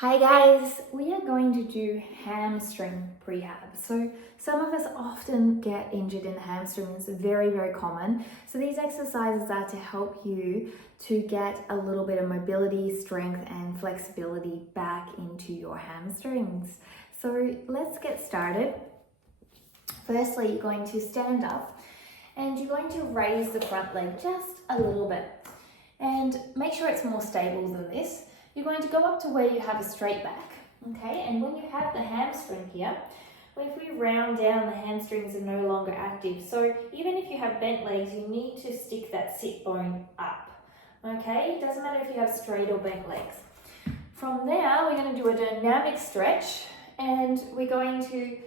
Hi guys, we are going to do hamstring prehab. So some of us often get injured in the hamstring. It's very common. So these exercises are to help you to get a little bit of mobility, strength and flexibility back into your hamstrings. So let's get started. Firstly, you're going to stand up and you're going to raise the front leg just a little bit and make sure it's more stable than this. You're going to go up to where you have a straight back, okay? And when you have the hamstring here, if we round down, the hamstrings are no longer active. So even if you have bent legs, you need to stick that sit bone up, okay? It doesn't matter if you have straight or bent legs. From there, we're going to do a dynamic stretch, and we're going to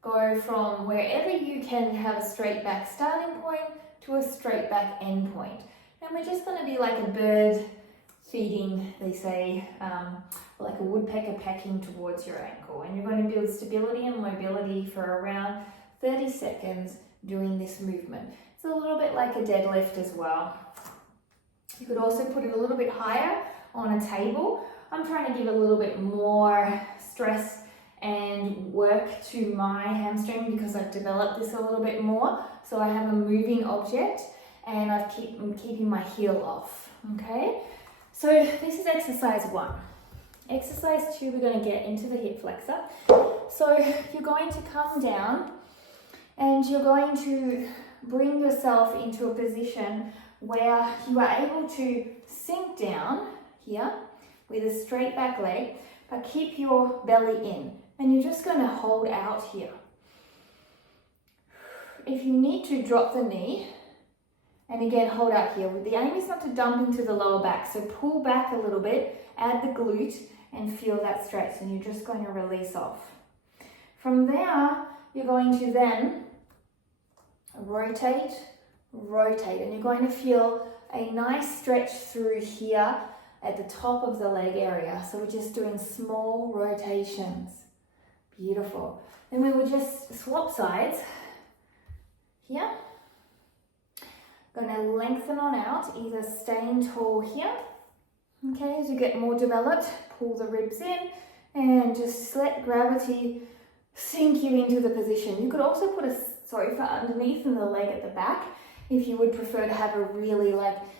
go from wherever you can have a straight back starting point to a straight back end point. And we're just going to be like a bird feeding, they say, like a woodpecker pecking towards your ankle. And you're going to build stability and mobility for around 30 seconds doing this movement. It's a little bit like a deadlift as well. You could also put it a little bit higher on a table. I'm trying to give a little bit more stress and work to my hamstring because I've developed this a little bit more. So I have a moving object and I'm keeping my heel off, okay? So this is exercise 1. Exercise 2, we're going to get into the hip flexor. So you're going to come down and you're going to bring yourself into a position where you are able to sink down here with a straight back leg, but keep your belly in. And you're just going to hold out here. If you need to, drop the knee. And again, hold out here. The aim is not to dump into the lower back. So pull back a little bit, add the glute, and feel that stretch. And you're just going to release off. From there, you're going to then rotate, and you're going to feel a nice stretch through here at the top of the leg area. So we're just doing small rotations. Beautiful. Then we will just swap sides here. Going to lengthen on out, either staying tall here. Okay, as you get more developed, pull the ribs in and just let gravity sink you into the position. You could also put a sofa underneath and the leg at the back if you would prefer to have a really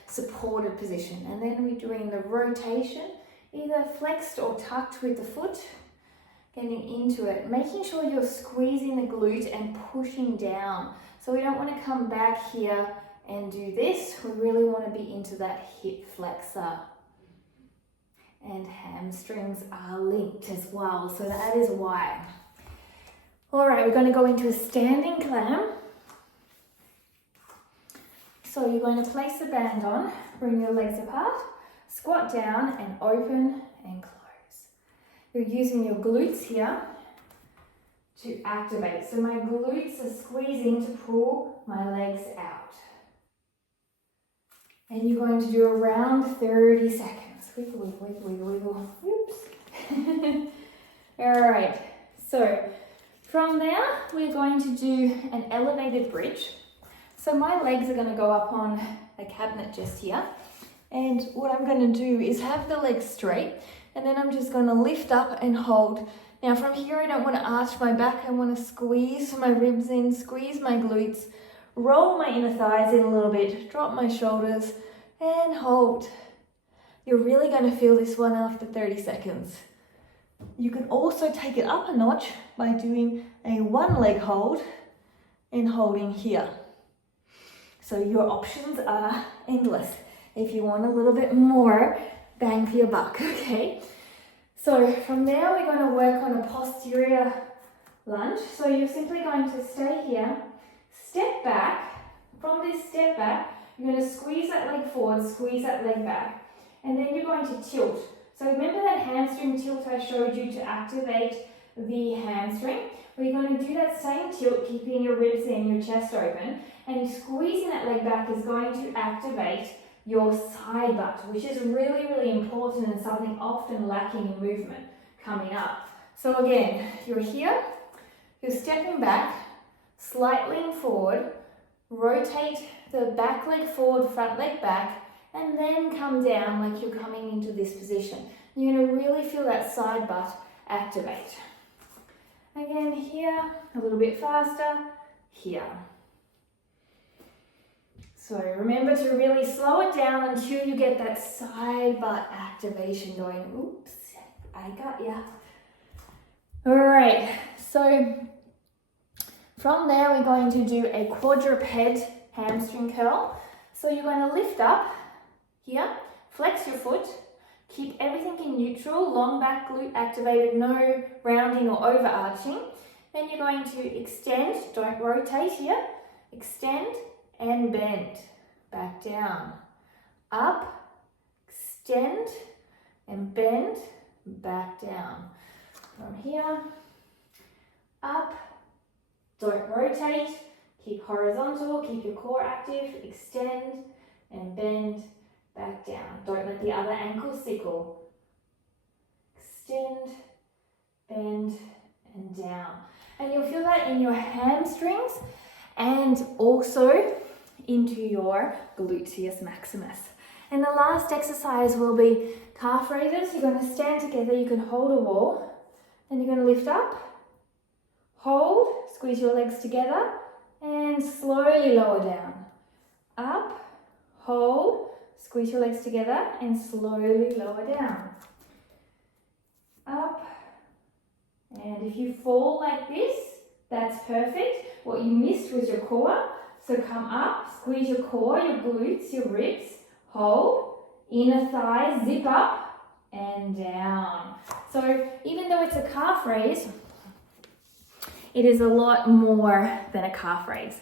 supported position. And then we're doing the rotation, either flexed or tucked with the foot, getting into it, making sure you're squeezing the glute and pushing down. So we don't want to come back here and do this. We really want to be into that hip flexor. And hamstrings are linked as well, so that is why. All right, we're going to go into a standing clam. So you're going to place the band on, bring your legs apart, squat down and open and close. You're using your glutes here to activate. So my glutes are squeezing to pull my legs out. And you're going to do around 30 seconds. Wiggle, wiggle, wiggle, wiggle. Oops. All right. So from there, we're going to do an elevated bridge. So my legs are going to go up on a cabinet just here. And what I'm going to do is have the legs straight. And then I'm just going to lift up and hold. Now from here, I don't want to arch my back. I want to squeeze my ribs in, squeeze my glutes, roll my inner thighs in a little bit, drop my shoulders, and hold. You're really going to feel this one after 30 seconds. You can also take it up a notch by doing a one leg hold and holding here. So your options are endless if you want a little bit more bang for your buck, okay? So from there, we're going to work on a posterior lunge. So you're simply going to stay here, step back. From this step back, you're going to squeeze that leg forward, squeeze that leg back, and then you're going to tilt. So remember that hamstring tilt I showed you to activate the hamstring? Well, you're going to do that same tilt, keeping your ribs in, your chest open, and squeezing that leg back is going to activate your side butt, which is really important and something often lacking in movement coming up. So again, you're here, you're stepping back, slightly forward, rotate the back leg forward, front leg back, and then come down like you're coming into this position. You're going to really feel that side butt activate. Again, here, a little bit faster, here. So remember to really slow it down until you get that side butt activation going. Oops, I got ya. All right, so from there we're going to do a quadruped hamstring curl. So you're going to lift up here, flex your foot, keep everything in neutral, long back glute activated, no rounding or overarching. Then you're going to extend, don't rotate here, extend and bend, back down, up, extend and bend, back down. From here, up, don't rotate, keep horizontal, keep your core active, extend and bend, back down. Don't let the other ankle sickle. Extend, bend and down. And you'll feel that in your hamstrings and also into your gluteus maximus. And the last exercise will be calf raises. You're going to stand together, you can hold a wall, and you're going to lift up, hold, squeeze your legs together, and slowly lower down. Up, hold, squeeze your legs together, and slowly lower down. Up, and if you fall like this, that's perfect. What you missed was your core. So come up, squeeze your core, your glutes, your ribs, hold, inner thighs, zip up and down. So even though it's a calf raise, it is a lot more than a calf raise.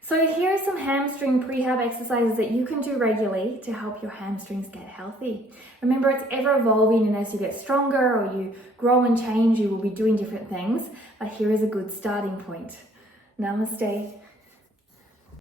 So here are some hamstring prehab exercises that you can do regularly to help your hamstrings get healthy. Remember, it's ever evolving, and as you get stronger or you grow and change, you will be doing different things. But here is a good starting point. Namaste.